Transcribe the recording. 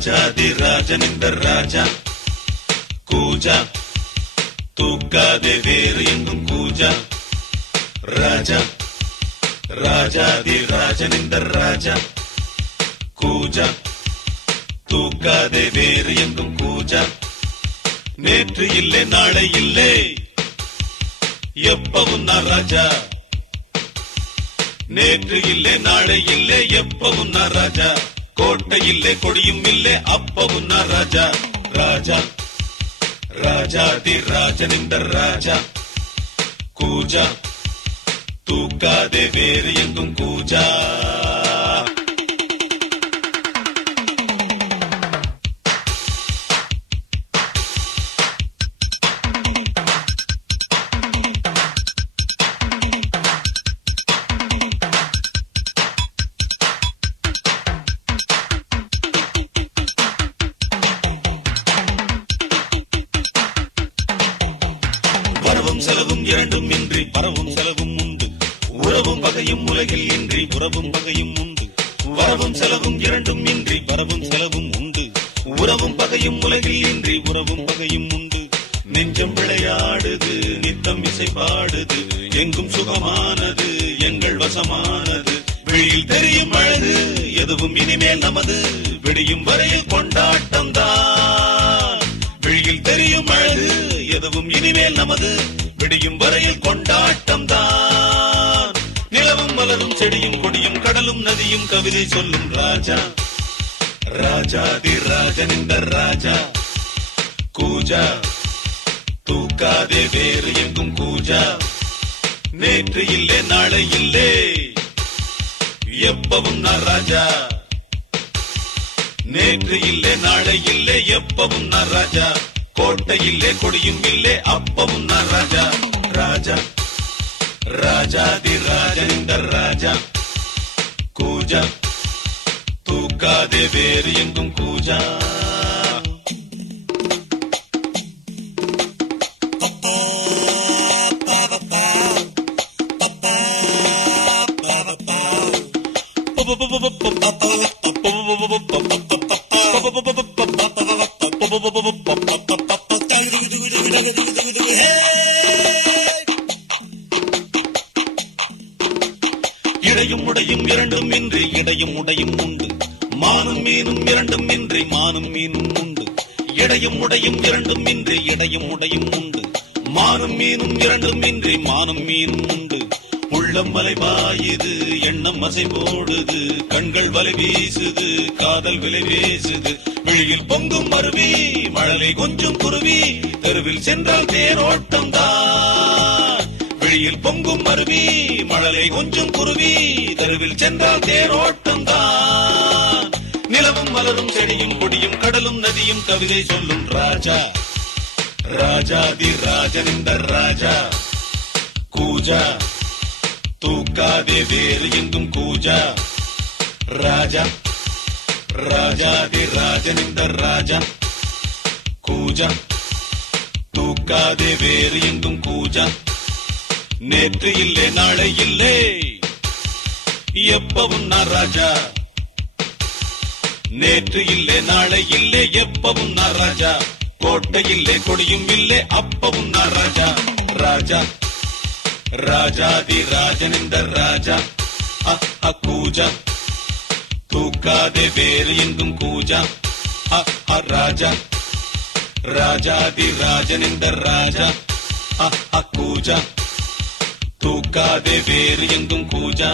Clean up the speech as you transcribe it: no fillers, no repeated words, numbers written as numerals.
ராஜாதி ராஜனிந்த ராஜா கூஜா தூக்காதே வேறு எங்கும் கூஜா ராஜா ராஜாதி ராஜனிந்த ராஜா கூஜா தூக்காதே வேறு எங்கும் கூஜா நேற்று இல்லை நாளை இல்லை எப்பவும் நான் ராஜா நேற்று இல்லை நாளை இல்லை எப்பவும் நான் ராஜா கோட்டை இல்லை கொடியும் இல்லை அப்பவும் நான் ராஜா ராஜா ராஜாதி ராஜனிந்த ராஜா கூஜா தூக்காதே வேறு எங்கும் கூஜா வரவும் செலவும் இரண்டும் இன்றி பரவும் செலவும் உண்டு உறவும் பகையும் உலகில் இன்றி உறவும் பகையும் உண்டு வரவும் செலவும் இரண்டும் இன்றி பரவும் செலவும் உண்டு உறவும் பகையும் உலகில் இன்றி உறவும் பகையும் உண்டு நெஞ்சம் விளையாடுது நித்தம் இசை பாடுது எங்கும் சுகமானது எங்கள் வசமானது வெளியில் தெரியும் அழகு எதுவும் இனிமேல் நமது விடியும் வரையில் கொண்டாட்டம் தான் வெளியில் தெரியும் அழகு எதுவும் இனிமேல் நமது விடியும் வரையில் கொண்டாட்டம் தான் நிலவும் மலரும் செடியும் கொடியும் கடலும் நதியும் கவிதை சொல்லும் ராஜா ராஜாதி ராஜனிந்த ராஜா கூஜா தூக்காதே வேறு எங்கும் கூஜா நேற்று இல்லை நாளை இல்லை எப்பவும் நான் ராஜா நேற்று இல்லை நாளை இல்லை எப்பவும் நான் ராஜா கோட்டை இல்லை கொடியும் இல்லை அப்பவும் நான் ராஜா ராஜா ராஜாதி ராஜனிந்த ராஜா கூஜா தூக்காதே வேறு எங்கும் கூஜா இடையும் உடையும் இரண்டும் இன்றி இடையும் உடையும் உண்டு மானும் மீனும் இரண்டும் இன்றி மானும் மீனும் உண்டு இடையும் உடையும் இரண்டும் இன்றி இடையும் உடையும் உண்டு மானும் மீனும் இரண்டும் இன்றி மானும் மீனும் உண்டு உள்ளம் வலை பாயுது எண்ணம் அசை போடுது கண்கள் வலை வீசுது காதல் விலை வீசுது விழியில் பொங்கும் அருவி மழலை கொஞ்சம் குருவி தெருவில் சென்றால் தேரோட்டம் தான் விழியில் பொங்கும் அருவி மழலை கொஞ்சம் குருவி தெருவில் சென்றால் தேரோட்டம் தான் நிலவும் மலரும் செடியும் கொடியும் கடலும் நதியும் கவிதை சொல்லும் ராஜா ராஜாதி ராஜனிந்த ராஜா கூஜா தூக்காதே வேறு எங்கும் கூஜா ராஜா ராஜாதி ராஜனிந்த ராஜா கூஜா தூக்காதே வேறு எங்கும் கூஜா நேற்று இல்லை நாளை இல்லை எப்பவும் நான் ராஜா நேற்று இல்லை நாளை இல்லை எப்பவும் நான் ராஜா கோட்டை இல்லை கொடியும் இல்லை அப்பவும் நான் ராஜா ராஜா ராஜாதி ராஜனிந்த ராஜா கூஜா தூக்காதே வேறு எங்கும் கூஜா ராஜா ராஜாதி ராஜனிந்த ராஜா கூஜா தூக்காதே வேறு எங்கும் கூஜா